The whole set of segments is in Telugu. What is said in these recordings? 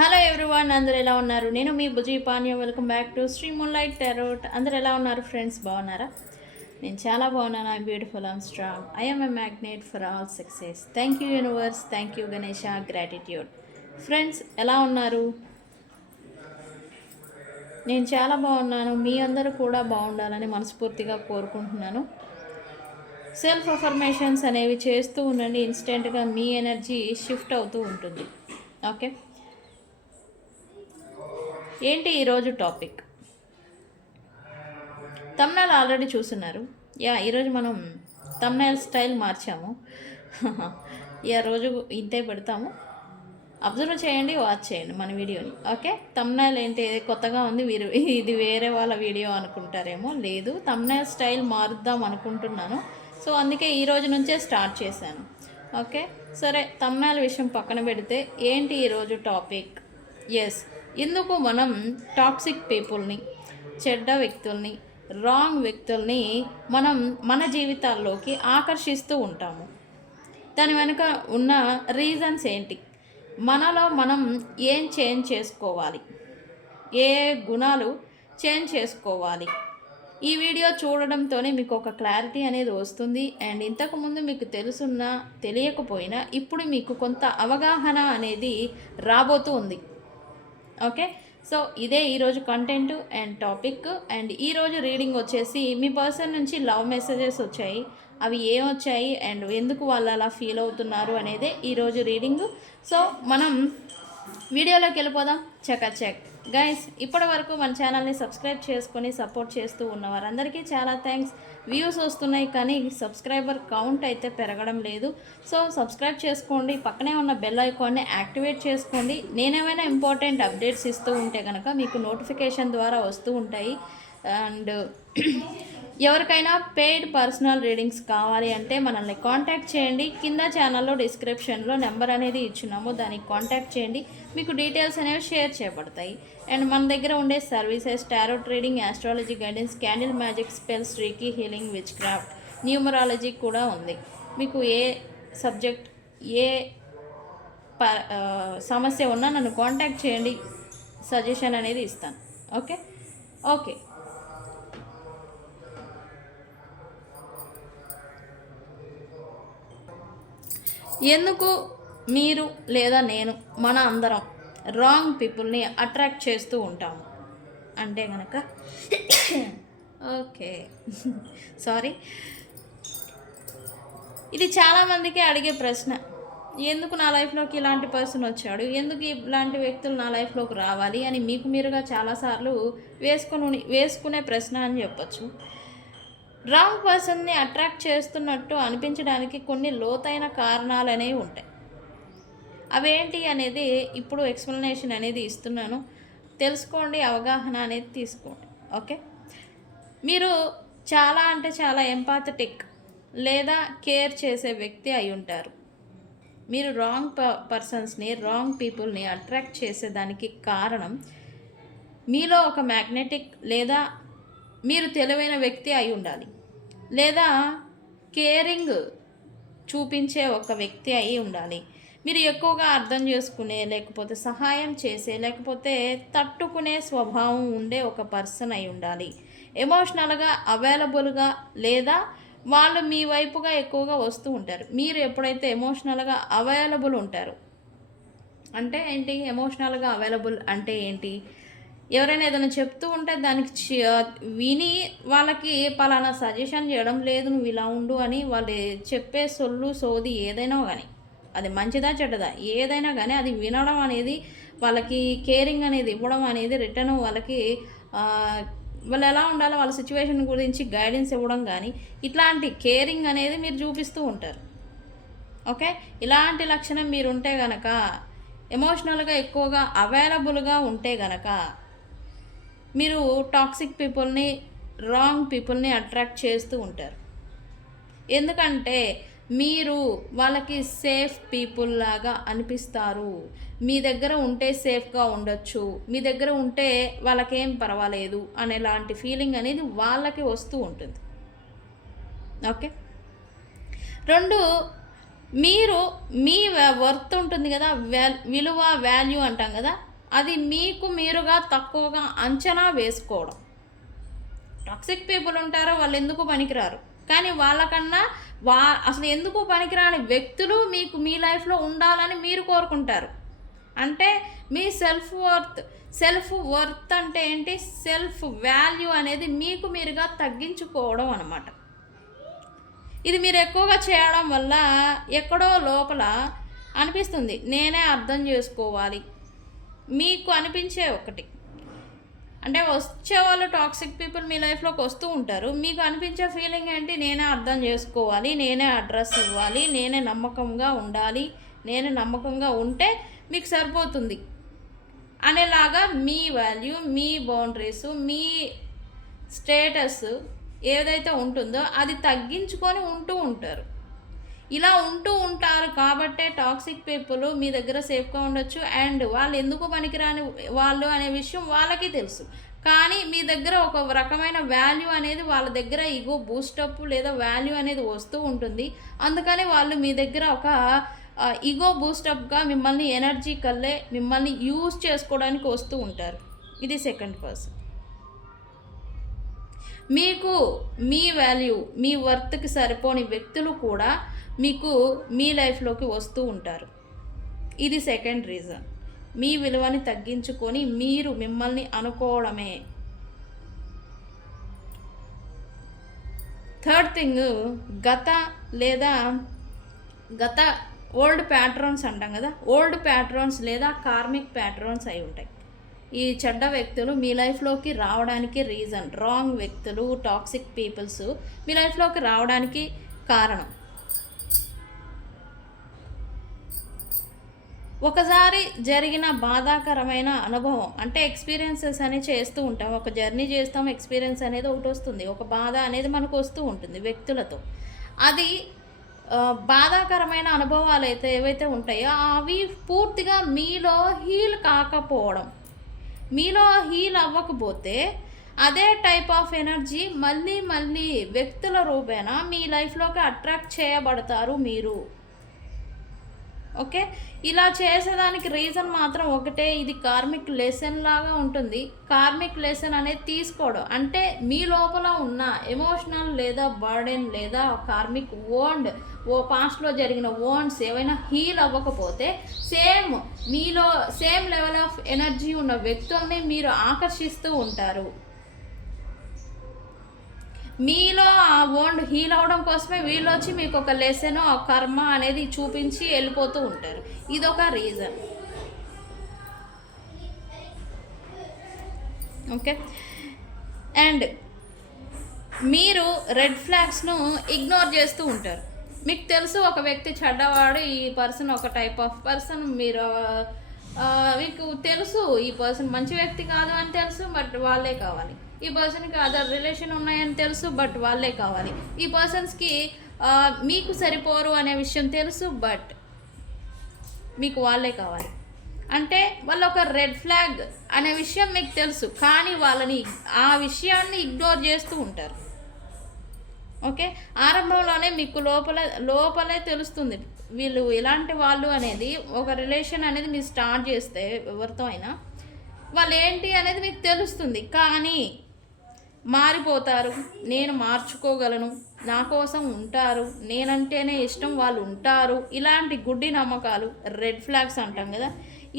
హలో ఎవ్రీవన్, అందరు ఎలా ఉన్నారు? నేను మీ Bujji Paniya. Welcome back to Sri moonlight tarot. అందరు ఎలా ఉన్నారు ఫ్రెండ్స్? బాగున్నారా? నేను చాలా బాగున్నాను. I beautiful, I'm strong, I am a magnet for all success. Thank you universe, thank you Ganesha, gratitude. Friends ఎలా ఉన్నారు? నేను చాలా బాగున్నాను. మీ అందరూ కూడా బాగుండాలని మనస్ఫూర్తిగా కోరుకుంటున్నాను. సెల్ఫ్ అఫర్మేషన్స్ అనేవి చేస్తూ ఉండండి. ఇన్స్టెంట్గా మీ ఎనర్జీ షిఫ్ట్ అవుతూ ఉంటుంది. ఓకే, ఏంటి ఈరోజు టాపిక్? తమ్నైల్ ఆల్రెడీ చూస్తున్నారు. ఈరోజు మనం తమ్నైల్ స్టైల్ మార్చాము. రోజు ఇంతే పెడతాము. అబ్జర్వ్ చేయండి, వాచ్ చేయండి మన వీడియోని. ఓకే, తమ్నైల్ ఏంటి కొత్తగా ఉంది, ఇది వేరే వాళ్ళ వీడియో అనుకుంటారేమో. లేదు, తమ్నైల్ స్టైల్ మారుద్దాం అనుకుంటున్నాను. సో అందుకే ఈ రోజు నుంచే స్టార్ట్ చేశాను. ఓకే, సరే, తమ్నైల్ విషయం పక్కన పెడితే ఏంటి ఈరోజు టాపిక్? ఎందుకు మనం టాక్సిక్ పీపుల్ని, చెడ్డ వ్యక్తుల్ని, రాంగ్ వ్యక్తుల్ని మనం మన జీవితాల్లోకి ఆకర్షిస్తూ ఉంటాము? దాని వెనుక ఉన్న రీజన్స్ ఏంటి? మనలో మనం ఏం చేంజ్ చేసుకోవాలి? ఏ గుణాలు చేంజ్ చేసుకోవాలి? ఈ వీడియో చూడడంతోనే మీకు ఒక క్లారిటీ అనేది వస్తుంది. అండ్ ఇంతకుముందు మీకు తెలుసున్నా తెలియకపోయినా ఇప్పుడు మీకు కొంత అవగాహన అనేది రాబోతూ ఉంది. ఓకే, సో ఇదే ఈరోజు కంటెంట్ అండ్ టాపిక్. అండ్ ఈరోజు రీడింగ్ వచ్చేసి మీ పర్సన్ నుంచి లవ్ మెసేజెస్ వచ్చాయి. అవి ఏం వచ్చాయి అండ్ ఎందుకు వాళ్ళు అలా ఫీల్ అవుతున్నారు అనేదే ఈరోజు రీడింగ్. సో మనం వీడియోలోకి వెళ్ళిపోదాం. చెక్ గైస్, ఇప్పటి వరకు మన ఛానల్ని సబ్స్క్రైబ్ చేసుకొని సపోర్ట్ చేస్తూ ఉన్న వారందరికీ చాలా థ్యాంక్స్. వ్యూస్ వస్తున్నాయి కానీ సబ్స్క్రైబర్ కౌంట్ అయితే పెరగడం లేదు. సో సబ్స్క్రైబ్ చేసుకోండి, పక్కనే ఉన్న బెల్ ఐకాన్ని యాక్టివేట్ చేసుకోండి. నేనేమైనా ఇంపార్టెంట్ అప్డేట్స్ ఇస్తూ ఉంటే కనుక మీకు నోటిఫికేషన్ ద్వారా వస్తూ ఉంటాయి. అండ్ ఎవరికైనా పెయిడ్ పర్సనల్ రీడింగ్స్ కావాలి అంటే మనల్ని కాంటాక్ట్ చేయండి. కింద ఛానల్లో డిస్క్రిప్షన్లో నెంబర్ అనేది ఇచ్చినాము, దానికి కాంటాక్ట్ చేయండి. మీకు డీటెయిల్స్ అనేవి షేర్ చేయబడతాయి. అండ్ మన దగ్గర ఉండే services tarot trading, astrology guidance, candle magic, spells, reiki, healing, which craft, numerology కూడా ఉంది. మీకు ఏ సబ్జెక్ట్, ఏ సమస్య ఉన్నా నన్ను కాంటాక్ట్ చేయండి, సజెషన్ అనేది ఇస్తాను. ఓకే ఓకే ఎందుకు మీరు లేదా నేను, మన అందరం రాంగ్ పీపుల్ని అట్రాక్ట్ చేస్తూ ఉంటాము అంటే కనుక ఓకే సారీ, ఇది చాలామందికి అడిగే ప్రశ్న. ఎందుకు నా లైఫ్లోకి ఇలాంటి పర్సన్ వచ్చాడు, ఎందుకు ఇలాంటి వ్యక్తులు నా లైఫ్లోకి రావాలి అని మీకు మీరుగా చాలాసార్లు వేసుకునే ప్రశ్న అని చెప్పచ్చు. రాంగ్ పర్సన్ని అట్రాక్ట్ చేస్తున్నట్టు అనిపించడానికి కొన్ని లోతైన కారణాలు అనేవి ఉంటాయి. అవేంటి అనేది ఇప్పుడు ఎక్స్ప్లెనేషన్ అనేది ఇస్తున్నాను, తెలుసుకోండి, అవగాహన అనేది తీసుకోండి. ఓకే, మీరు చాలా అంటే చాలా ఎంపాథటిక్ లేదా కేర్ చేసే వ్యక్తి అయి ఉంటారు. మీరు రాంగ్ పర్సన్స్ని, రాంగ్ పీపుల్ని అట్రాక్ట్ చేసేదానికి కారణం మీలో ఒక మ్యాగ్నెటిక్ లేదా మీరు తెలివైన వ్యక్తి అయి ఉండాలి, లేదా కేరింగ్ చూపించే ఒక వ్యక్తి అయి ఉండాలి. మీరు ఎక్కువగా అర్థం చేసుకునే, లేకపోతే సహాయం చేసే, లేకపోతే తట్టుకునే స్వభావం ఉండే ఒక పర్సన్ అయి ఉండాలి. ఎమోషనల్గా అవైలబుల్గా లేదా వాళ్ళు మీ వైపుగా ఎక్కువగా వస్తూ ఉంటారు. మీరు ఎప్పుడైతే ఎమోషనల్గా అవైలబుల్ ఉంటారు అంటే ఏంటి? ఎమోషనల్గా అవైలబుల్ అంటే ఏంటి? ఎవరైనా ఏదైనా చెప్తూ ఉంటే దానికి విని వాళ్ళకి పలానా సజెషన్ చేయడం, లేదు నువ్వు ఇలా ఉండు అని వాళ్ళు చెప్పే సోది ఏదైనా కానీ, అది మంచిదా చెడ్డదా ఏదైనా కానీ అది వినడం అనేది, వాళ్ళకి కేరింగ్ అనేది ఇవ్వడం అనేది, రిటర్న్ వాళ్ళకి వాళ్ళు ఎలా ఉండాలో వాళ్ళ సిచ్యువేషన్ గురించి గైడెన్స్ ఇవ్వడం కానీ, ఇట్లాంటి కేరింగ్ అనేది మీరు చూపిస్తూ ఉంటారు. ఓకే, ఇలాంటి లక్షణం మీరు ఉంటే గనక, ఎమోషనల్గా ఎక్కువగా అవైలబుల్గా ఉంటే గనక మీరు టాక్సిక్ పీపుల్ని, రాంగ్ పీపుల్ని అట్రాక్ట్ చేస్తూ ఉంటారు. ఎందుకంటే మీరు వాళ్ళకి సేఫ్ పీపుల్ లాగా అనిపిస్తారు. మీ దగ్గర ఉంటే సేఫ్గా ఉండొచ్చు, మీ దగ్గర ఉంటే వాళ్ళకేం పర్వాలేదు అనేలాంటి ఫీలింగ్ అనేది వాళ్ళకి వస్తూ ఉంటుంది. ఓకే, రెండు, మీరు మీ వర్త్ ఉంటుంది కదా, విలువ, వాల్యూ అంటాం కదా, అది మీకు మీరుగా తక్కువగా అంచనా వేసుకోవడం. టాక్సిక్ పీపుల్ ఉంటారో వాళ్ళు ఎందుకు పనికిరారు, కానీ వాళ్ళకన్నా అసలు ఎందుకు పనికిరాని వ్యక్తులు మీకు మీ లైఫ్లో ఉండాలని మీరు కోరుకుంటారు. అంటే మీ సెల్ఫ్ వర్త్ అంటే ఏంటి, సెల్ఫ్ వాల్యూ అనేది మీకు మీరుగా తగ్గించుకోవడం అన్నమాట. ఇది మీరు ఎక్కువగా చేయడం వల్ల ఎక్కడో లోపల అనిపిస్తుంది నేనే అర్థం చేసుకోవాలి. మీకు అనిపించే ఒకటి అంటే వచ్చేవాళ్ళు టాక్సిక్ పీపుల్ మీ లైఫ్లోకి వస్తూ ఉంటారు. మీకు అనిపించే ఫీలింగ్ ఏంటి, నేనే అర్థం చేసుకోవాలి, నేనే అడ్రస్ ఇవ్వాలి, నేనే నమ్మకంగా ఉండాలి, నేనే నమ్మకంగా ఉంటే మీకు సరిపోతుంది అనేలాగా మీ వాల్యూ, మీ బౌండరీస్, మీ స్టేటస్ ఏదైతే ఉంటుందో అది తగ్గించుకొని ఉంటూ ఉంటారు. ఇలా ఉంటూ ఉంటారు కాబట్టే టాక్సిక్ పీపుల్ మీ దగ్గర సేఫ్గా ఉండొచ్చు. అండ్ వాళ్ళు ఎందుకు పనికిరాని వాళ్ళు అనే విషయం వాళ్ళకి తెలుసు. కానీ మీ దగ్గర ఒక రకమైన వాల్యూ అనేది వాళ్ళ దగ్గర ఈగో బూస్టప్ లేదా వాల్యూ అనేది వస్తూ ఉంటుంది. అందుకని వాళ్ళు మీ దగ్గర ఒక ఈగో బూస్టప్గా మిమ్మల్ని ఎనర్జీ కల్లే మిమ్మల్ని యూజ్ చేసుకోవడానికి వస్తూ ఉంటారు. ఇది సెకండ్ పర్సన్. మీకు మీ వాల్యూ, మీ వర్త్కి సరిపోని వ్యక్తులు కూడా మీకు మీ లైఫ్లోకి వస్తూ ఉంటారు. ఇది సెకండ్ రీజన్. మీ విలువని తగ్గించుకొని మీరు మిమ్మల్ని అనుకోవడమే. థర్డ్ థింగ్, గత ఓల్డ్ ప్యాట్రన్స్ అంటాం కదా, ఓల్డ్ ప్యాట్రన్స్ లేదా కార్మిక్ ప్యాట్రన్స్ అయి ఉంటాయి. ఈ చెడ్డ వ్యక్తులు మీ లైఫ్లోకి రావడానికి రీజన్, రాంగ్ వ్యక్తులు, టాక్సిక్ పీపుల్స్ మీ లైఫ్లోకి రావడానికి కారణం. ఒకసారి జరిగిన బాధాకరమైన అనుభవం అంటే ఎక్స్పీరియన్సెస్ అని చేస్తూ ఉంటాం. ఒక జర్నీ చేస్తాం, ఎక్స్పీరియన్స్ అనేది ఒకటి వస్తుంది, ఒక బాధ అనేది మనకు వస్తూ ఉంటుంది వ్యక్తులతో. అది బాధాకరమైన అనుభవాలు అయితే ఏవైతే ఉంటాయో అవి పూర్తిగా మీలో హీల్ కాకపోవడం, మీలో హీల్ అవ్వకపోతే అదే టైప్ ఆఫ్ ఎనర్జీ మళ్ళీ వ్యక్తుల రూపేణా మీ లైఫ్లోకి అట్రాక్ట్ చేయబడతారు మీరు. ఓకే, ఇలా చేసేదానికి రీజన్ మాత్రం ఒకటే, ఇది కార్మిక్ లెసన్ లాగా ఉంటుంది. కార్మిక్ లెసన్ అనేది తీసుకోవడం అంటే మీ లోపల ఉన్న ఎమోషనల్ లేదా బర్డెన్ లేదా కార్మిక్ వోండ్, పాస్ట్లో జరిగిన వోండ్స్ ఏవైనా హీల్ అవ్వకపోతే మీలో సేమ్ లెవెల్ ఆఫ్ ఎనర్జీ ఉన్న వ్యక్తుల్ని మీరు ఆకర్షిస్తూ ఉంటారు. మీలో ఆ వోండ్ హీల్ అవడం కోసమే వీళ్ళు వచ్చి మీకు ఒక లెసన్, ఆ కర్మ అనేది చూపించి వెళ్ళిపోతూ ఉంటారు. ఇదొక రీజన్. ఓకే, అండ్ మీరు రెడ్ ఫ్లాగ్స్ను ఇగ్నోర్ చేస్తూ ఉంటారు. మీకు తెలుసు ఒక వ్యక్తి చెడ్డవాడు, ఈ పర్సన్ ఒక టైప్ ఆఫ్ పర్సన్, మీకు తెలుసు ఈ పర్సన్ మంచి వ్యక్తి కాదు అని తెలుసు, బట్ వాళ్ళే కావాలి. ఈ పర్సన్కి అదర్ రిలేషన్ ఉన్నాయని తెలుసు, బట్ వాళ్ళే కావాలి. ఈ పర్సన్స్కి మీకు సరిపోరు అనే విషయం తెలుసు, బట్ మీకు వాళ్ళే కావాలి. అంటే వాళ్ళు ఒక రెడ్ ఫ్లాగ్ అనే విషయం మీకు తెలుసు, కానీ ఆ విషయాన్ని ఇగ్నోర్ చేస్తూ ఉంటారు. ఓకే, ఆరంభంలోనే మీకు లోపలే తెలుస్తుంది వీళ్ళు ఇలాంటి వాళ్ళు అనేది. ఒక రిలేషన్ అనేది మీరు స్టార్ట్ చేస్తే ఎవరితో అయినా వాళ్ళు ఏంటి అనేది మీకు తెలుస్తుంది, కానీ మారిపోతారు. నేను మార్చుకోగలను, నా కోసం ఉంటారు, నేనంటేనే ఇష్టం, వాళ్ళు ఉంటారు, ఇలాంటి గుడ్డి నమ్మకాలు రెడ్ ఫ్లాగ్స్ అంటాం కదా.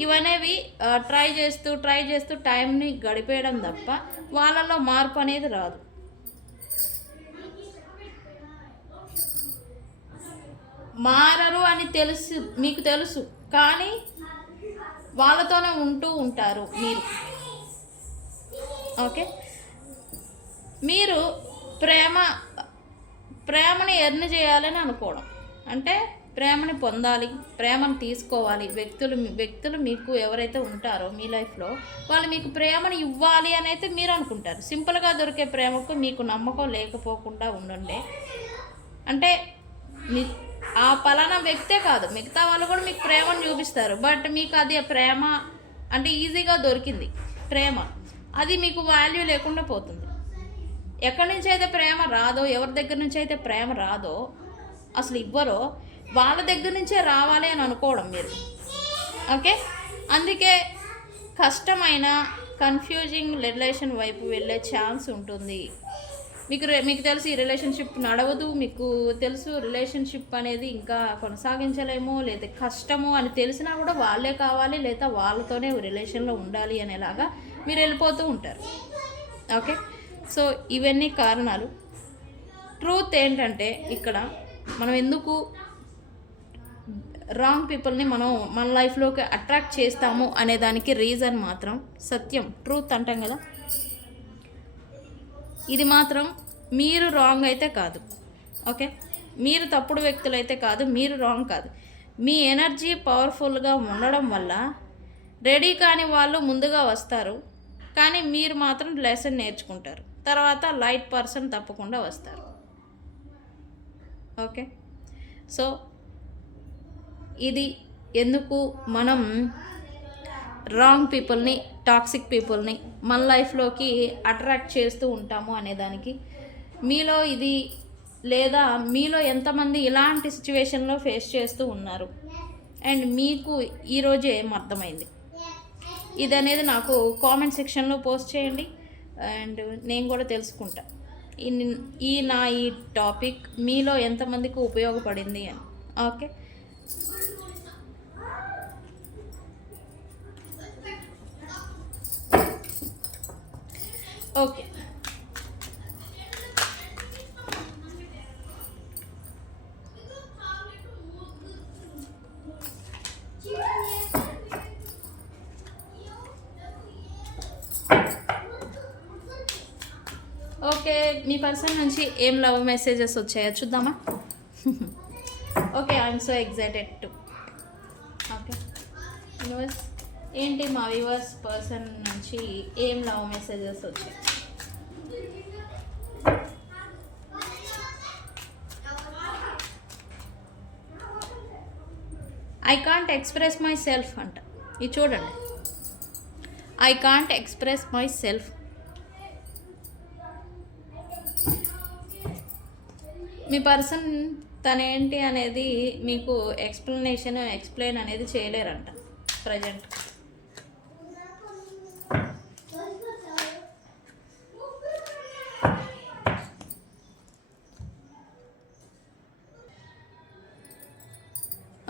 ఇవనేవి ట్రై చేస్తూ టైంని గడిపేయడం తప్ప వాళ్ళలో మార్పు అనేది రాదు. మారరు అని మీకు తెలుసు, కానీ వాళ్ళతోనే ఉంటూ ఉంటారు మీరు. ఓకే, మీరు ప్రేమని ఎర్న్ చేయాలని అనుకోవడం అంటే ప్రేమని పొందాలి, ప్రేమను తీసుకోవాలి. వ్యక్తులు మీకు ఎవరైతే ఉంటారో మీ లైఫ్లో వాళ్ళు మీకు ప్రేమను ఇవ్వాలి అని అయితే మీరు అనుకుంటారు. సింపుల్గా దొరికే ప్రేమకు మీకు నమ్మకం లేకపోకుండా ఉండండి. అంటే ఆ పలానా వ్యక్తే కాదు, మిగతా వాళ్ళు కూడా మీకు ప్రేమను చూపిస్తారు, బట్ మీకు అది ప్రేమ అంటే ఈజీగా దొరికింది ప్రేమ, అది మీకు వాల్యూ లేకుండా పోతుంది. ఎక్కడి నుంచి అయితే ప్రేమ రాదో, ఎవరి దగ్గర నుంచి అయితే ప్రేమ రాదో, అసలు ఇవ్వరో వాళ్ళ దగ్గర నుంచే రావాలి అని అనుకోవడం మీరు. ఓకే, అందుకే కష్టమైన కన్ఫ్యూజింగ్ రిలేషన్ వైపు వెళ్ళే ఛాన్స్ ఉంటుంది. మీకు తెలుసు ఈ రిలేషన్షిప్ నడవదు, మీకు తెలుసు రిలేషన్షిప్ అనేది ఇంకా కొనసాగించలేమో లేదా కష్టమో అని తెలిసినా కూడా వాళ్ళే కావాలి లేదా వాళ్ళతోనే రిలేషన్లో ఉండాలి అనేలాగా మీరు వెళ్ళిపోతూ ఉంటారు. ఓకే, సో ఇవన్నీ కారణాలు. ట్రూత్ ఏంటంటే ఇక్కడ మనం ఎందుకు రాంగ్ పీపుల్ని మనం మన లైఫ్లోకి అట్రాక్ట్ చేస్తాము అనే దానికి రీజన్ మాత్రం సత్యం, ట్రూత్ అంటాం కదా, ఇది మాత్రం మీరు రాంగ్ అయితే కాదు. ఓకే, మీరు తప్పుడు వ్యక్తులు అయితే కాదు, మీరు రాంగ్ కాదు. మీ ఎనర్జీ పవర్ఫుల్గా ఉండడం వల్ల రెడీ కాని వాళ్ళు ముందుగా వస్తారు, కానీ మీరు మాత్రం లెసన్ నేర్చుకుంటారు. తర్వాత లైట్ పర్సన్ తప్పకుండా వస్తారు. ఓకే, సో ఇది ఎందుకు మనం రాంగ్ పీపుల్ని, టాక్సిక్ పీపుల్ని మన లైఫ్లోకి అట్రాక్ట్ చేస్తూ ఉంటాము అనేదానికి మీలో ఇది లేదా మీలో ఎంతమంది ఇలాంటి సిచ్యువేషన్లో ఫేస్ చేస్తూ ఉన్నారు అండ్ మీకు ఈరోజు ఏం అర్థమైంది ఇది అనేది నాకు కామెంట్ సెక్షన్లో పోస్ట్ చేయండి అండ్ నేను కూడా తెలుసుకుంటా ఈ టాపిక్ మీలో ఎంతమందికి ఉపయోగపడింది అని. ఓకే, ఓకే, ఓకే, మీ పర్సన్ నుంచి ఏం లవ్ మెసేజెస్ వచ్చాయో చూద్దామా? Okay, I'm so excited to. Okay, universe ఏంటి మా వ్యూవర్స్ పర్సన్ నుంచి ఏం లవ్ మెసేజెస్ వచ్చాయి? I can't express myself అంట. ఇది చూడండి, I can't express myself. మీ పర్సన్ తనేంటి అనేది మీకు ఎక్స్ప్లెయిన్ అనేది చేయలేరంట present.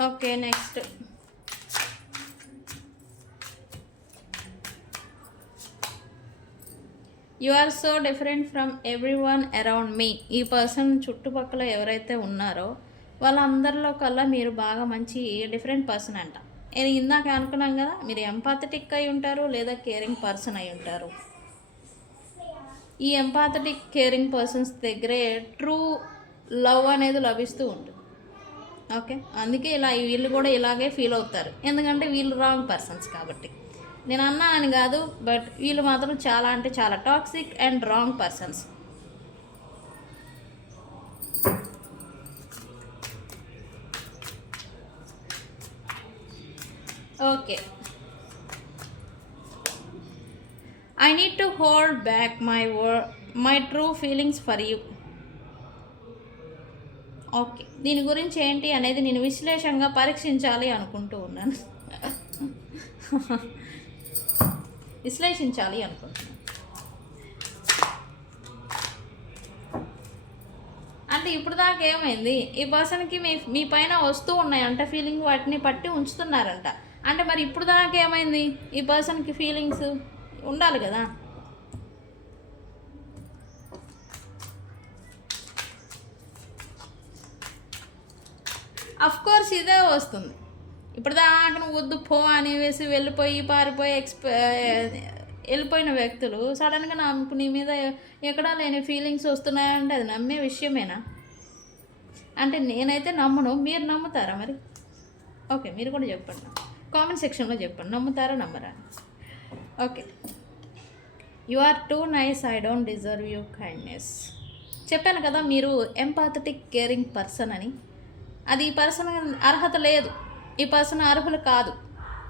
Okay, next you are so different from everyone around me. ఈ పర్సన్ చుట్టుపక్కల ఎవరైతే ఉన్నారో వాళ్ళందరిలో కల్లా మీరు బాగా మంచి డిఫరెంట్ పర్సన్ అంట. నేను ఇందాక అనుకున్నాం కదా, మీరు ఎంపాథటిక్ అయి ఉంటారు లేదా కేరింగ్ పర్సన్ అయి ఉంటారు. ఈ ఎంపాథటిక్ కేరింగ్ పర్సన్స్ దగ్గరే ట్రూ లవ్ అనేది లభిస్తూ ఉంటుంది. ఓకే, అందుకే వీళ్ళు కూడా ఇలాగే ఫీల్ అవుతారు, ఎందుకంటే వీళ్ళు రాంగ్ పర్సన్స్ కాబట్టి. నేను అన్నా అని కాదు, బట్ వీళ్ళు మాత్రం చాలా అంటే చాలా toxic and wrong persons. Okay, I need to hold back my true feelings for you. Okay, దీని గురించి ఏంటి అనేది నేను విశ్లేషంగా పరీక్షించాలి అనుకుంటూ ఉన్నాను. విశ్లేషించాలి అనుకుంటున్నాను. అంటే ఇప్పుడు దాకా ఏమైంది, ఈ పర్సన్కి మీ పైన వస్తూ ఉన్నాయంట ఫీలింగ్, వాటిని పట్టి ఉంచుతున్నారంట. అంటే మరి ఇప్పుడు దాకా ఏమైంది, ఈ పర్సన్కి ఫీలింగ్స్ ఉండాలి కదా. అఫ్ కోర్స్ ఇదే వస్తుంది. ఇప్పుడు దాకా నువ్వు వద్దు పో అని వేసి వెళ్ళిపోయి పారిపోయి వెళ్ళిపోయిన వ్యక్తులు సడన్గా నాకు నీ మీద ఎక్కడా లేని ఫీలింగ్స్ వస్తున్నాయంటే అది నమ్మే విషయమేనా? అంటే నేనైతే నమ్మను, మీరు నమ్ముతారా మరి? ఓకే, మీరు కూడా చెప్పండి, కామెంట్ సెక్షన్లో చెప్పండి, నమ్ముతారా నమ్మరా? Okay, you are too nice, I don't deserve you kindness. చెప్పాను కదా మీరు ఎంపాథటిక్ కేరింగ్ పర్సన్ అని. అది ఈ పర్సన్ అర్హత లేదు, ఈ పర్సన్ అర్హులు కాదు,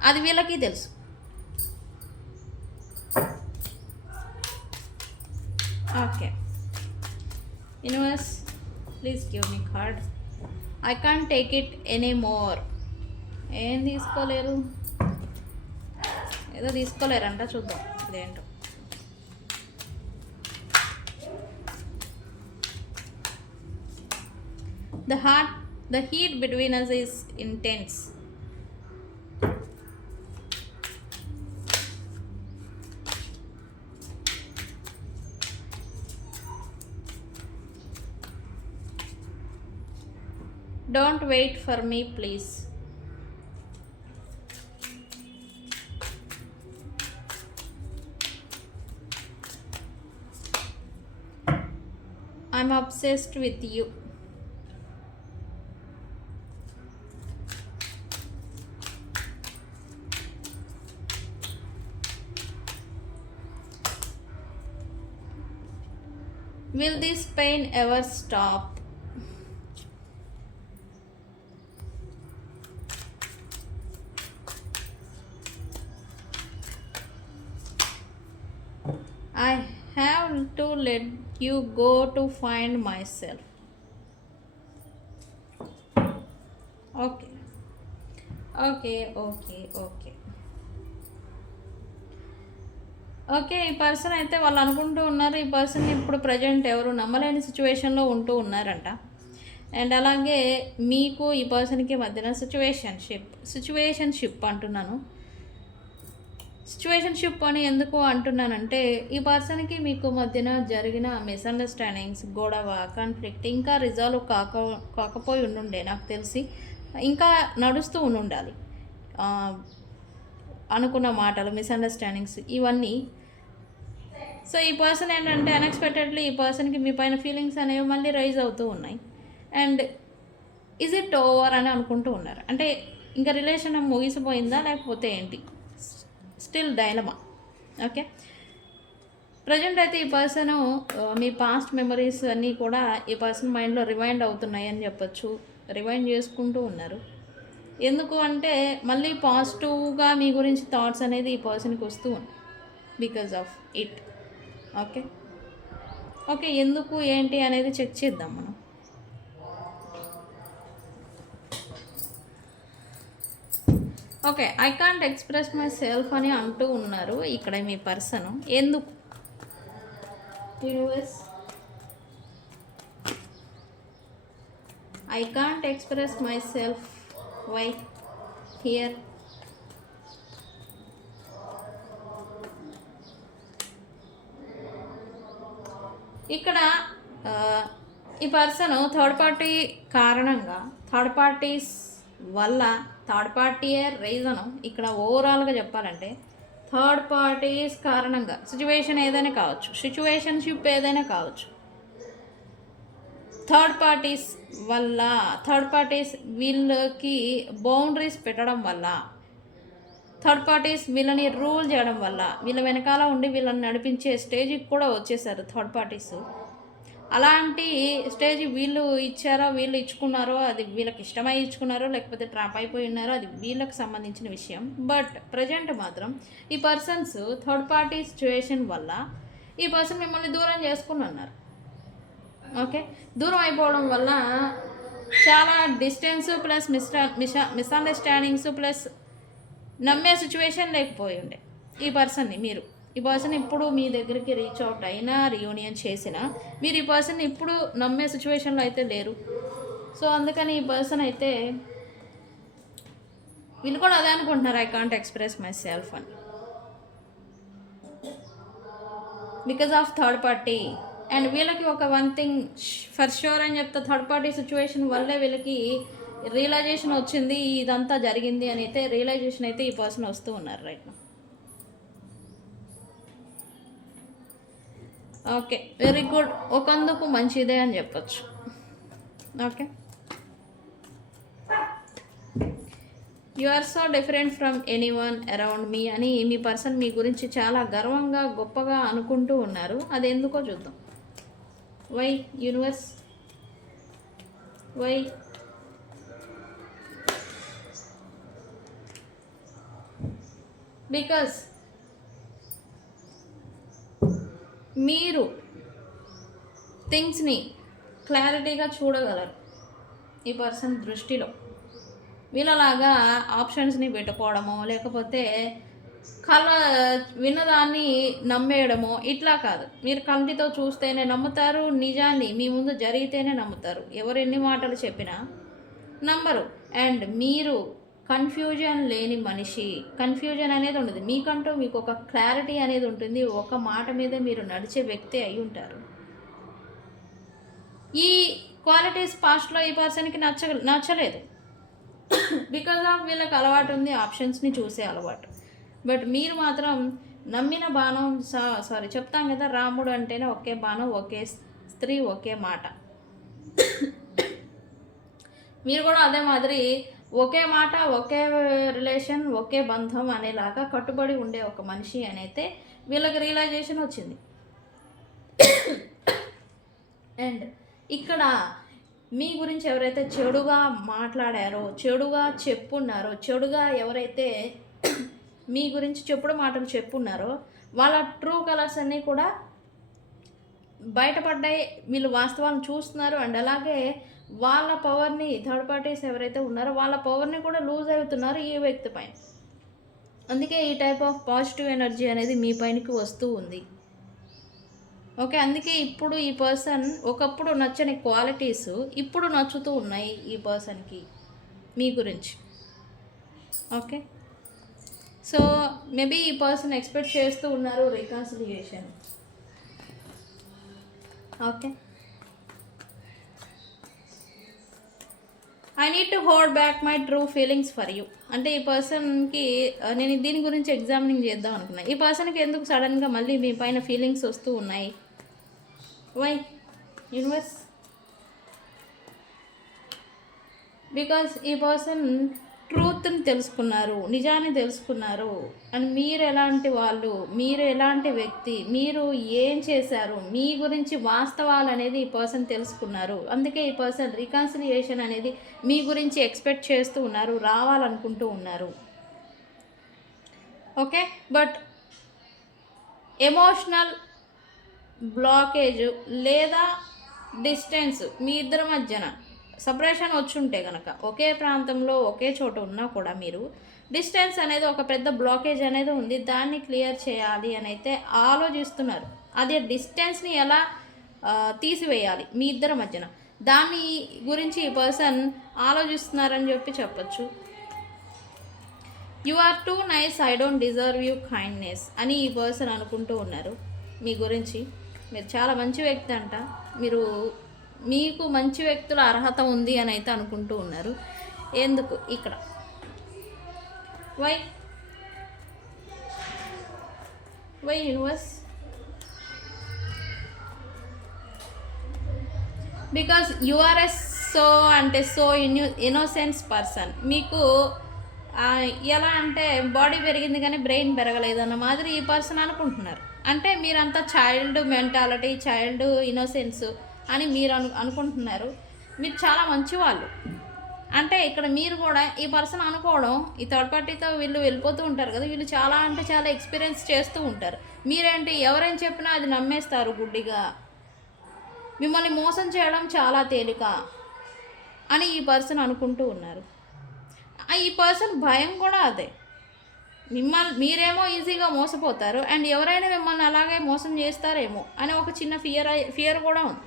అది వీళ్ళకి తెలుసు. Okay, universe please give me card. I can't take it any more. ఏం తీసుకోలేరు, ఏదో తీసుకోలేరంట, చూద్దాం ఇదేంటో. The heat between us is intense. Don't wait for me, please. I'm obsessed with you. Will this pain ever stop? I have to let you go to find myself. Okay. Okay, ఈ పర్సన్ అయితే వాళ్ళు అనుకుంటూ ఉన్నారు, ఈ పర్సన్ ఇప్పుడు ప్రజెంట్ ఎవరు నమ్మలేని సిచ్యువేషన్లో ఉంటూ ఉన్నారంట. అండ్ అలాగే మీకు ఈ పర్సన్కి మధ్యన సిచ్యువేషన్షిప్ అంటున్నాను. సిచ్యువేషన్షిప్ అని ఎందుకు అంటున్నానంటే, ఈ పర్సన్కి మీకు మధ్యన జరిగిన మిస్అండర్స్టాండింగ్స్, గొడవ, కాన్ఫ్లిక్ట్ ఇంకా రిజాల్వ్ కాకపోయి ఉండుండే, నాకు తెలిసి ఇంకా నడుస్తూ ఉండాలి. అనుకున్న మాటలు, మిస్అండర్స్టాండింగ్స్ ఇవన్నీ. సో ఈ పర్సన్ ఏంటంటే అన్ఎక్స్పెక్టెడ్లీ ఈ పర్సన్కి మీ పైన ఫీలింగ్స్ అనేవి మళ్ళీ రైజ్ అవుతూ ఉన్నాయి. అండ్ ఈజ్ ఇట్ ఓవర్ అని అనుకుంటూ ఉన్నారు. అంటే ఇంకా రిలేషన్ ముగిసిపోయిందా లేకపోతే ఏంటి, స్టిల్ డైలమా. ఓకే, ప్రజెంట్ అయితే ఈ పర్సన్ మీ పాస్ట్ మెమరీస్ అన్నీ కూడా ఈ పర్సన్ మైండ్లో రివైండ్ అవుతున్నాయి అని చెప్పొచ్చు. రివైండ్ చేసుకుంటూ ఉన్నారు. ఎందుకు అంటే మళ్ళీ పాజిటివ్గా మీ గురించి థాట్స్ అనేది ఈ పర్సన్కి వస్తూ ఉన్నాయి బికాజ్ ఆఫ్ ఇట్. ఓకే, ఎందుకు ఏంటి అనేది చెక్ చేద్దాం మనం. Okay, I can't express myself అని అంటూ ఉన్నారు ఇక్కడ మీ పర్సన్. ఎందుకు? Universe, I can't express myself. Why? Here. ఇక్కడ ఈ పర్సన్ థర్డ్ పార్టీ కారణంగా, థర్డ్ పార్టీస్ వల్ల, థర్డ్ పార్టీయే రీజను. ఇక్కడ ఓవరాల్గా చెప్పాలంటే థర్డ్ పార్టీస్ కారణంగా సిచ్యువేషన్ ఏదైనా కావచ్చు, సిచ్యువేషన్షిప్ ఏదైనా కావచ్చు, థర్డ్ పార్టీస్ వల్ల, థర్డ్ పార్టీస్ వీళ్ళకి బౌండరీస్ పెట్టడం వల్ల, థర్డ్ పార్టీస్ వీళ్ళని రూల్ చేయడం వల్ల, వీళ్ళ వెనకాల ఉండి వీళ్ళని నడిపించే స్టేజ్కి కూడా వచ్చేసారు థర్డ్ పార్టీస్. అలాంటి స్టేజ్ వీళ్ళు ఇచ్చారో, వీళ్ళు ఇచ్చుకున్నారో, అది వీళ్ళకి ఇష్టమై ఇచ్చుకున్నారో లేకపోతే ట్రాప్ అయిపోయి ఉన్నారో, అది వీళ్ళకి సంబంధించిన విషయం. బట్ ప్రజెంట్ మాత్రం ఈ పర్సన్స్ థర్డ్ పార్టీ సిచ్యువేషన్ వల్ల ఈ పర్సన్ మిమ్మల్ని దూరం చేసుకుని ఉన్నారు. ఓకే, దూరం అయిపోవడం వల్ల చాలా డిస్టెన్స్ ప్లస్ మిస్అండర్స్టాండింగ్స్ ప్లస్ నమ్మే సిచ్యువేషన్ లేకపోయి ఉండే ఈ పర్సన్ని. ఈ పర్సన్ ఇప్పుడు మీ దగ్గరికి రీచ్ అవుట్ అయినా, రియూనియన్ చేసినా, మీరు ఈ పర్సన్ ఇప్పుడు నమ్మే సిచ్యువేషన్లో అయితే లేరు. సో అందుకని ఈ పర్సన్ అయితే వీళ్ళు కూడా అదే అనుకుంటున్నారు, I can't express myself అని, because of third party. And వీళ్ళకి ఒక వన్ థింగ్ ఫర్ ష్యూర్ అని చెప్తా, థర్డ్ పార్టీ సిచ్యువేషన్ వల్లే వీళ్ళకి రియలైజేషన్ వచ్చింది, ఇదంతా జరిగింది అని అయితే రియలైజేషన్ అయితే ఈ పర్సన్ వస్తూ ఉన్నారు రైట్ నా. ఓకే, వెరీ గుడ్, ఒకందుకు మంచిదే అని చెప్పచ్చు. Okay, you are so different from anyone around me అని మీ పర్సన్ మీ గురించి చాలా గర్వంగా, గొప్పగా అనుకుంటూ ఉన్నారు. అది ఎందుకో చూద్దాం. Why universe, why? బికాస్ మీరు థింగ్స్ని క్లారిటీగా చూడగలరు ఈ పర్సన్ దృష్టిలో. వీళ్ళలాగా ఆప్షన్స్ని పెట్టుకోవడమో లేకపోతే కళ విన్నదాన్ని నమ్మేయడమో ఇట్లా కాదు. మీరు కంటితో చూస్తేనే నమ్ముతారు, నిజాన్ని మీ ముందు జరిగితేనే నమ్ముతారు. ఎవరు ఎన్ని మాటలు చెప్పినా నమ్మరు. అండ్ మీరు కన్ఫ్యూజన్ లేని మనిషి. కన్ఫ్యూజన్ అనేది ఉండదు. మీకంటూ మీకు ఒక క్లారిటీ అనేది ఉంటుంది. ఒక మాట మీద మీరు నడిచే వ్యక్తి అయి ఉంటారు. ఈ క్వాలిటీస్ పాస్ట్లో ఈ పర్సన్కి నచ్చలేదు. బికాజ్ ఆఫ్ వీళ్ళకి అలవాటు ఉంది ఆప్షన్స్ని చూసే అలవాటు. బట్ మీరు మాత్రం నమ్మిన బాణం చెప్తాం కదా, రాముడు అంటేనే ఒకే బాణం, ఒకే స్త్రీ, ఒకే మాట. మీరు కూడా అదే మాదిరి ఒకే మాట, ఒకే రిలేషన్, ఒకే బంధం అనేలాగా కట్టుబడి ఉండే ఒక మనిషి అనైతే వీళ్ళకి రియలైజేషన్ వచ్చింది. అండ్ ఇక్కడ మీ గురించి ఎవరైతే చెడుగా మాట్లాడారో, చెడుగా చెప్పున్నారో, చెడుగా ఎవరైతే మీ గురించి చెప్పుడు మాటలు చెప్పున్నారో వాళ్ళ ట్రూ కలర్స్ అన్నీ కూడా బయటపడ్డాయి. వీళ్ళు వాస్తవాలను చూస్తున్నారు. అండ్ అలాగే వాళ్ళ పవర్ని, థర్డ్ పార్టీస్ ఎవరైతే ఉన్నారో వాళ్ళ పవర్ని కూడా లూజ్ అవుతున్నారు ఈ వ్యక్తి పైన. అందుకే ఈ టైప్ ఆఫ్ పాజిటివ్ ఎనర్జీ అనేది మీ పైనకి వస్తూ ఉంది. ఓకే, అందుకే ఇప్పుడు ఈ పర్సన్ ఒకప్పుడు నచ్చని క్వాలిటీస్ ఇప్పుడు నచ్చుతూ ఉన్నాయి ఈ పర్సన్కి మీ గురించి. ఓకే, సో మేబీ ఈ పర్సన్ ఎక్స్పెక్ట్ చేస్తూ ఉన్నారు reconciliation. Okay, I need to hold back my true feelings for you. అంటే ఈ పర్సన్కి నేను దీని గురించి ఎగ్జామినింగ్ చేద్దాం అనుకున్నాను. ఈ పర్సన్కి ఎందుకు సడన్గా మళ్ళీ మీ పైన ఫీలింగ్స్ వస్తూ ఉన్నాయి? Why universe? బికాస్ ఈ పర్సన్ ట్రూత్ని తెలుసుకున్నారు, నిజాన్ని తెలుసుకున్నారు. అండ్ మీరు ఎలాంటి వాళ్ళు, మీరు ఎలాంటి వ్యక్తి, మీరు ఏం చేశారు, మీ గురించి వాస్తవాలు అనేది ఈ పర్సన్ తెలుసుకున్నారు. అందుకే ఈ పర్సన్ రికన్సిలియేషన్ అనేది మీ గురించి ఎక్స్పెక్ట్ చేస్తూ ఉన్నారు, రావాలనుకుంటూ ఉన్నారు. ఓకే, బట్ ఎమోషనల్ బ్లాకేజ్ లేదా డిస్టెన్స్ మీ ఇద్దరి మధ్యన సపరేషన్ వచ్చుంటే కనుక, ఒకే ప్రాంతంలో ఒకే చోట ఉన్నా కూడా మీరు డిస్టెన్స్ అనేది ఒక పెద్ద బ్లాకేజ్ అనేది ఉంది, దాన్ని క్లియర్ చేయాలి అని అయితే ఆలోచిస్తున్నారు. అదే డిస్టెన్స్ని ఎలా తీసివేయాలి మీ ఇద్దరి మధ్యన, దాని గురించి ఈ పర్సన్ ఆలోచిస్తున్నారని చెప్పచ్చు. You are too nice, I don't deserve you kindness అని ఈ పర్సన్ అనుకుంటూ ఉన్నారు మీ గురించి. మీరు చాలా మంచి వ్యక్తి అంట, మీకు మంచి వ్యక్తుల అర్హత ఉంది అని అయితే అనుకుంటూ ఉన్నారు. ఎందుకు ఇక్కడ why universe? Because you are a so innocence person. మీకు ఎలా అంటే బాడీ పెరిగింది కానీ బ్రెయిన్ పెరగలేదన్న మాదిరి ఈ పర్సన్ అనుకుంటున్నారు. అంటే మీరంతా చైల్డ్ మెంటాలిటీ, చైల్డ్ ఇన్నోసెన్స్ అని మీరు అనుకుంటున్నారు. మీరు చాలా మంచివాళ్ళు. అంటే ఇక్కడ మీరు కూడా ఈ పర్సన్ అనుకోవడం, ఈ థర్డ్ పార్టీతో వీళ్ళు వెళ్ళిపోతూ ఉంటారు కదా, వీళ్ళు చాలా అంటే చాలా ఎక్స్పీరియన్స్ చేస్తూ ఉంటారు. మీరేంటి ఎవరేం చెప్పినా అది నమ్మేస్తారు గుడ్డిగా. మిమ్మల్ని మోసం చేయడం చాలా తేలిక అని ఈ పర్సన్ అనుకుంటూ ఉన్నారు. ఈ పర్సన్ భయం కూడా అదే. మీరేమో ఈజీగా మోసపోతారు, అండ్ ఎవరైనా మిమ్మల్ని అలాగే మోసం చేస్తారేమో అని ఒక చిన్న ఫియర్ కూడా ఉంది.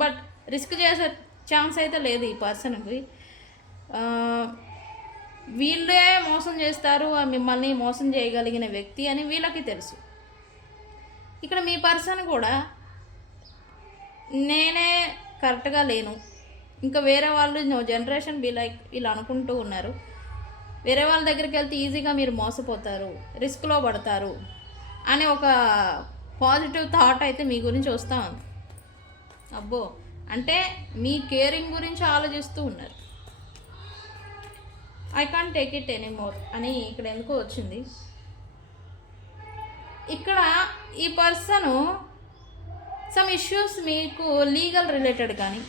బట్ రిస్క్ చేసే ఛాన్స్ అయితే లేదు ఈ పర్సన్కి. వీళ్ళే మోసం చేస్తారు, మిమ్మల్ని మోసం చేయగలిగిన వ్యక్తి అని వీళ్ళకి తెలుసు. ఇక్కడ మీ పర్సన్ కూడా నేనే కరెక్ట్గా లేను, ఇంకా వేరే వాళ్ళు జనరేషన్ వీళ్ళు అనుకుంటూ ఉన్నారు. వేరే వాళ్ళ దగ్గరికి వెళ్తే ఈజీగా మీరు మోసపోతారు, రిస్క్లో పడతారు అనే ఒక పాజిటివ్ థాట్ అయితే మీ గురించి వస్తూ ఉంది. అబ్బో, అంటే మీ కేరింగ్ గురించి ఆలోచిస్తూ ఉన్నారు. I can't take it anymore అని ఇక్కడ ఎందుకు వచ్చింది. ఇక్కడ ఈ పర్సను సమ్ ఇష్యూస్ మీకు లీగల్ రిలేటెడ్ కానీ,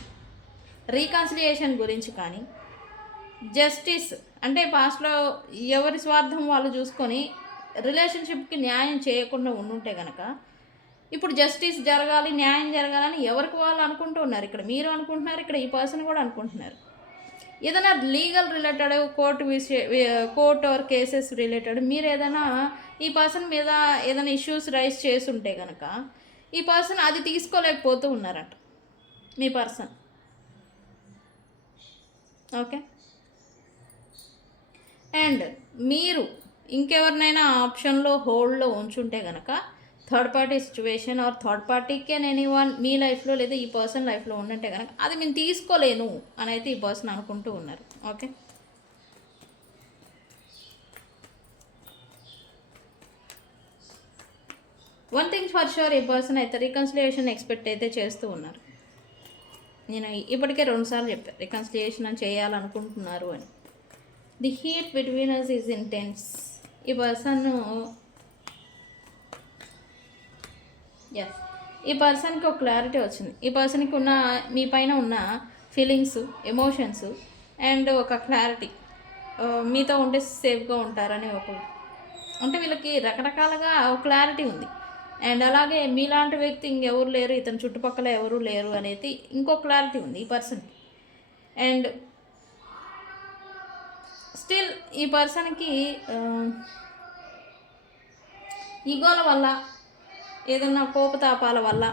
రీకన్సిలియేషన్ గురించి కానీ, జస్టిస్ అంటే పాస్ట్లో ఎవరి స్వార్థం వాళ్ళు చూసుకొని రిలేషన్షిప్కి న్యాయం చేయకుండా ఉండుంటే కనుక ఇప్పుడు జస్టిస్ జరగాలి, న్యాయం జరగాలని ఎవరికి వాళ్ళు అనుకుంటూ ఉన్నారు. ఇక్కడ మీరు అనుకుంటున్నారు, ఇక్కడ ఈ పర్సన్ కూడా అనుకుంటున్నారు. ఏదైనా legal related court or cases related మీరు ఏదైనా ఈ పర్సన్ మీద ఏదైనా ఇష్యూస్ రైజ్ చేసి ఉంటే కనుక ఈ పర్సన్ అది తీసుకోలేకపోతూ ఉన్నారట మీ పర్సన్. ఓకే, అండ్ మీరు ఇంకెవరినైనా ఆప్షన్లో హోల్డ్లో ఉంచుంటే కనుక third party situation or third party can anyone మీ లైఫ్లో లేదా ఈ పర్సన్ లైఫ్లో ఉండంటే కనుక అది మేము తీసుకోలేను అని అయితే ఈ పర్సన్ అనుకుంటూ ఉన్నారు. Okay, one thing for sure, ఈ పర్సన్ అయితే రికన్సిలియేషన్ ఎక్స్పెక్ట్ అయితే చేస్తూ ఉన్నారు. నేను ఇప్పటికే 2 సార్లు చెప్పాను రికన్సిలియేషన్ అని చేయాలనుకుంటున్నారు అని. The heat between us is intense. ఈ పర్సన్ ఈ పర్సన్కి ఒక క్లారిటీ వచ్చింది. ఈ పర్సన్కి ఉన్న మీ పైన ఉన్న ఫీలింగ్స్, ఎమోషన్స్ అండ్ ఒక క్లారిటీ, మీతో ఉంటే సేఫ్గా ఉంటారని ఒక, అంటే వీళ్ళకి రకరకాలుగా ఒక క్లారిటీ ఉంది. అండ్ అలాగే మీలాంటి వ్యక్తి ఇంకెవరు లేరు, ఇతని చుట్టుపక్కల ఎవరు లేరు అనేది ఇంకో క్లారిటీ ఉంది ఈ పర్సన్కి. అండ్ స్టిల్ ఈ పర్సన్కి ఈగోల వల్ల, ఏదైనా కోపతాపాల వల్ల,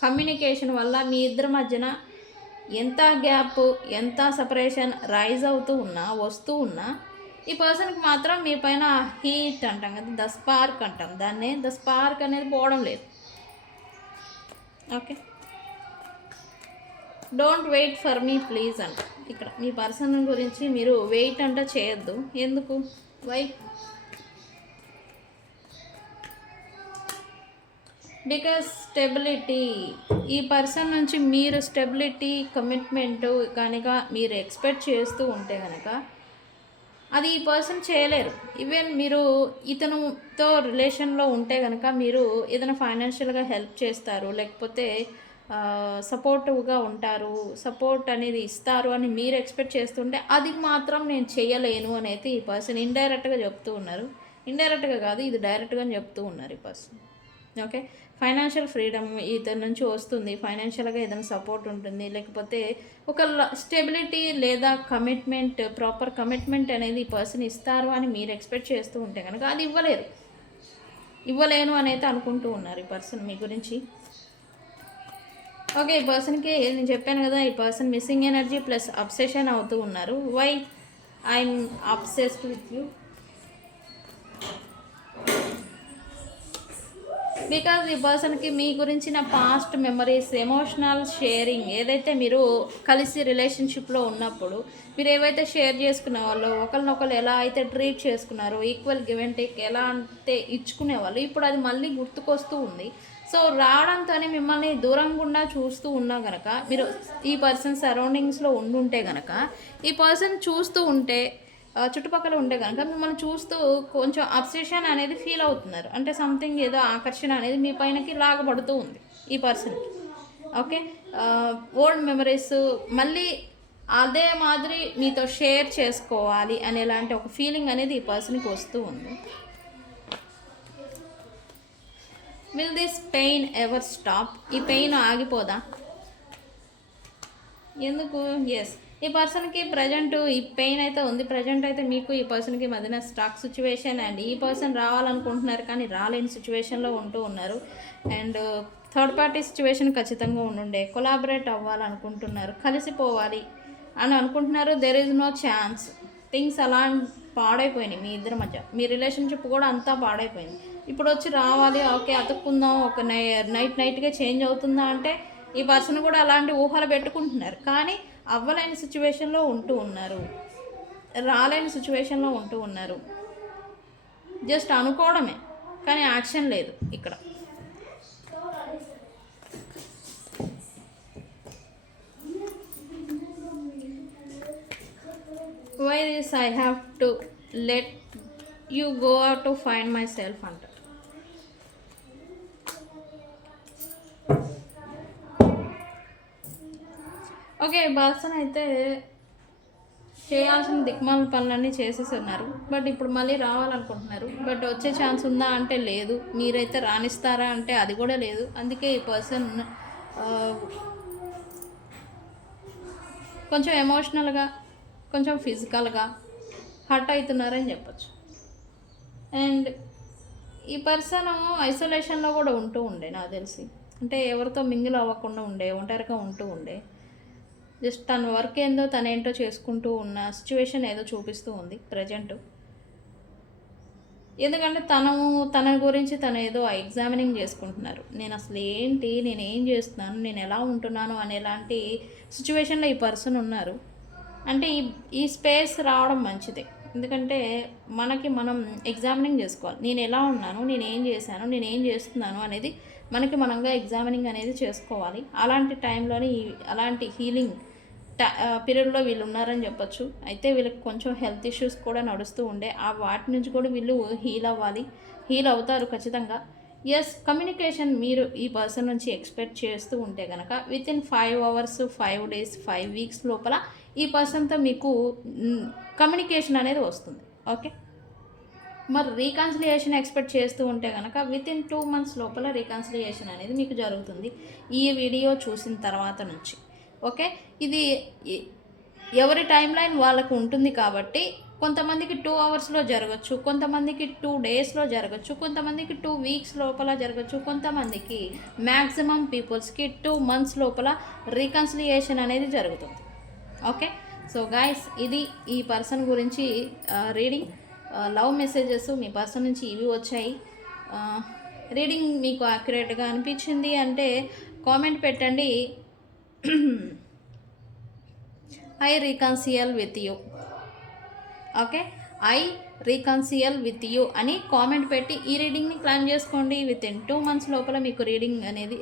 కమ్యూనికేషన్ వల్ల మీ ఇద్దరి మధ్యన ఎంత గ్యాప్, ఎంత సపరేషన్ రైజ్ అవుతూ ఉన్నా, వస్తూ ఉన్నా, ఈ పర్సన్కి మాత్రం మీ పైన హీట్ అంటాం కదా, ద స్పార్క్ అంటాం దాన్నే, ద స్పార్క్ అనేది పోవడం లేదు. Okay, don't wait for me please అంట. ఇక్కడ మీ పర్సన్ గురించి మీరు వెయిట్ అంట చేయొద్దు. ఎందుకు? వై? బికాస్ స్టెబిలిటీ, ఈ పర్సన్ నుంచి మీరు స్టెబిలిటీ, కమిట్మెంట్ కనుక మీరు ఎక్స్పెక్ట్ చేస్తూ ఉంటే కనుక అది ఈ పర్సన్ చేయలేరు. ఈవెన్ మీరు ఇతనుతో రిలేషన్లో ఉంటే కనుక మీరు ఏదైనా ఫైనాన్షియల్గా హెల్ప్ చేస్తారు, లేకపోతే సపోర్టివ్గా ఉంటారు, సపోర్ట్ అనేది ఇస్తారు అని మీరు ఎక్స్పెక్ట్ చేస్తుంటే అది మాత్రం నేను చేయలేను అని అయితే ఈ పర్సన్ ఇండైరెక్ట్గా చెప్తూ ఉన్నారు. ఇండైరెక్ట్గా కాదు, ఇది డైరెక్ట్గా చెప్తూ ఉన్నారు ఈ పర్సన్. ఓకే, ఫైనాన్షియల్ ఫ్రీడమ్ ఇతని నుంచి వస్తుంది, ఫైనాన్షియల్గా ఏదైనా సపోర్ట్ ఉంటుంది, లేకపోతే ఒక స్టెబిలిటీ లేదా కమిట్మెంట్, ప్రాపర్ కమిట్మెంట్ అనేది ఈ పర్సన్ ఇస్తారు అని మీరు ఎక్స్పెక్ట్ చేస్తూ ఉంటే కనుక అది ఇవ్వలేను అని అయితే అనుకుంటూ ఉన్నారు ఈ పర్సన్ మీ గురించి. ఓకే, ఈ పర్సన్కి నేను చెప్పాను కదా, ఈ person missing energy plus obsession అవుతూ ఉన్నారు. Why I'm obsessed with you? Because ఈ పర్సన్కి మీ గురించిన పాస్ట్ మెమరీస్, ఎమోషనల్ షేరింగ్, ఏదైతే మీరు కలిసి రిలేషన్షిప్లో ఉన్నప్పుడు మీరు ఏవైతే షేర్ చేసుకునే వాళ్ళు, ఒకరినొకరు ఎలా అయితే ట్రీట్ చేసుకున్నారో, ఈక్వల్ గివ్ అండ్ టేక్ ఎలా అంటే ఇచ్చుకునేవాళ్ళు, ఇప్పుడు అది మళ్ళీ గుర్తుకొస్తూ ఉంది. సో రావడంతోనే మిమ్మల్ని దూరంగా చూస్తూ ఉన్నా కనుక, మీరు ఈ పర్సన్ సరౌండింగ్స్లో ఉండుంటే కనుక, ఈ పర్సన్ చూస్తూ ఉంటే, చుట్టుపక్కల ఉంటే కనుక మిమ్మల్ని చూస్తూ కొంచెం అబ్సెషన్ అనేది ఫీల్ అవుతున్నారు. అంటే సంథింగ్ ఏదో ఆకర్షణ అనేది మీ పైనకి లాగబడుతూ ఉంది ఈ పర్సన్కి. ఓకే, ఓల్డ్ మెమరీస్ మళ్ళీ అదే మాదిరి మీతో షేర్ చేసుకోవాలి అనేలాంటి ఒక ఫీలింగ్ అనేది ఈ పర్సన్కి వస్తూ ఉంది. Will this pain ever stop? ఈ పెయిన్ ఆగిపోదా? ఎందుకు? ఎస్, ఈ పర్సన్కి ప్రజెంట్ ఈ పెయిన్ అయితే ఉంది. ప్రజెంట్ అయితే మీకు ఈ పర్సన్కి మధ్యన స్టాక్ సిచ్యువేషన్, అండ్ ఈ పర్సన్ రావాలనుకుంటున్నారు కానీ రాలేని సిచ్యువేషన్లో ఉంటూ ఉన్నారు. అండ్ థర్డ్ పార్టీ సిచ్యువేషన్ ఖచ్చితంగా ఉండుండే, కొలాబరేట్ అవ్వాలనుకుంటున్నారు, కలిసిపోవాలి అని అనుకుంటున్నారు. There is no chance. Things అలా పాడైపోయినాయి మీ ఇద్దరి మధ్య, మీ రిలేషన్షిప్ కూడా అంతా పాడైపోయింది. ఇప్పుడు వచ్చి రావాలి, ఓకే అతుక్కుందాం, ఒక నైట్గా చేంజ్ అవుతుందా అంటే ఈ పర్సన్ కూడా అలాంటి ఊహలు పెట్టుకుంటున్నారు, కానీ అవ్వలేని సిచ్యువేషన్లో ఉంటూ ఉన్నారు, రాలేని సిచ్యువేషన్లో ఉంటూ ఉన్నారు. జస్ట్ అనుకోవడమే కానీ యాక్షన్ లేదు ఇక్కడ. Why this I have to let you go out to find myself అంటారు. ఓకే, పర్సన్ అయితే చేయాల్సిన దిక్మాల పనులన్నీ చేసేసి ఉన్నారు, బట్ ఇప్పుడు మళ్ళీ రావాలనుకుంటున్నారు. బట్ వచ్చే ఛాన్స్ ఉందా అంటే లేదు. మీరైతే రాణిస్తారా అంటే అది కూడా లేదు. అందుకే ఈ పర్సన్ కొంచెం ఎమోషనల్గా కొంచెం ఫిజికల్గా హర్ట్ అవుతున్నారని చెప్పచ్చు. అండ్ ఈ పర్సన్ ఐసోలేషన్లో కూడా ఉంటూ ఉండే నాకు తెలిసి, అంటే ఎవరితో మింగిల్ అవ్వకుండా ఉండే, ఒంటరిగా ఉంటూ ఉండే. జస్ట్ తన వర్క్ ఏందో తనేంటో చేసుకుంటూ ఉన్న సిచ్యువేషన్ ఏదో చూపిస్తూ ఉంది ప్రజెంట్. ఎందుకంటే తన గురించి తను ఏదో ఎగ్జామినింగ్ చేసుకుంటున్నారు. నేను అసలు ఏంటి, నేను ఏం చేస్తున్నాను, నేను ఎలా ఉంటున్నాను అనేలాంటి సిచ్యువేషన్లో ఈ పర్సన్ ఉన్నారు. అంటే ఈ స్పేస్ రావడం మంచిదే. ఎందుకంటే మనం ఎగ్జామినింగ్ చేసుకోవాలి. నేను ఎలా ఉన్నాను, నేను ఏం చేశాను, నేను ఏం చేస్తున్నాను అనేది మనంగా ఎగ్జామినింగ్ అనేది చేసుకోవాలి. అలాంటి టైంలోని అలాంటి హీలింగ్ పీరియడ్లో వీళ్ళు ఉన్నారని చెప్పొచ్చు. అయితే వీళ్ళకి కొంచెం హెల్త్ ఇష్యూస్ కూడా నడుస్తూ ఉండే, వాటి నుంచి కూడా వీళ్ళు హీల్ అవుతారు ఖచ్చితంగా. ఎస్, కమ్యూనికేషన్ మీరు ఈ పర్సన్ నుంచి ఎక్స్పెక్ట్ చేస్తూ ఉంటే కనుక వితిన్ 5 hours, 5 days, 5 weeks లోపల ఈ పర్సన్తో మీకు కమ్యూనికేషన్ అనేది వస్తుంది. ఓకే, మరి రీకన్సిలియేషన్ ఎక్స్పెక్ట్ చేస్తూ ఉంటే కనుక వితిన్ 2 months లోపల రీకన్సిలియేషన్ అనేది మీకు జరుగుతుంది ఈ వీడియో చూసిన తర్వాత నుంచి. ఓకే, ఇది ఎవరి టైం లైన్ వాళ్ళకు ఉంటుంది కాబట్టి కొంతమందికి 2 hours జరగచ్చు, కొంతమందికి 2 days జరగచ్చు, కొంతమందికి 2 weeks లోపల జరగచ్చు, కొంతమందికి మ్యాక్సిమం పీపుల్స్కి 2 months లోపల రీకన్సిలియేషన్ అనేది జరుగుతుంది. ఓకే, సో గైస్, ఇది ఈ పర్సన్ గురించి రీడింగ్. లవ్ మెసేజెస్ మీ పర్సన్ నుంచి ఇవి వచ్చాయి. రీడింగ్ మీకు యాక్యురేట్గా అనిపించింది అంటే కామెంట్ పెట్టండి. I reconcile with you. Okay, I reconcile with you అని కామెంట్ పెట్టి ఈ రీడింగ్ని క్లైమ్ చేసుకోండి. వితిన్ 2 months లోపల మీకు రీడింగ్ అనేది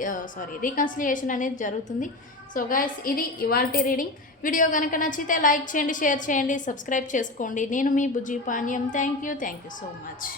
రీకన్సిలియేషన్ అనేది జరుగుతుంది. సో గైస్, ఇది ఇవాల్టి రీడింగ్. వీడియో కనుక నచ్చితే లైక్ చేయండి, షేర్ చేయండి, సబ్స్క్రైబ్ చేసుకోండి. నేను మీ Bujji Panyam. Thank you so much.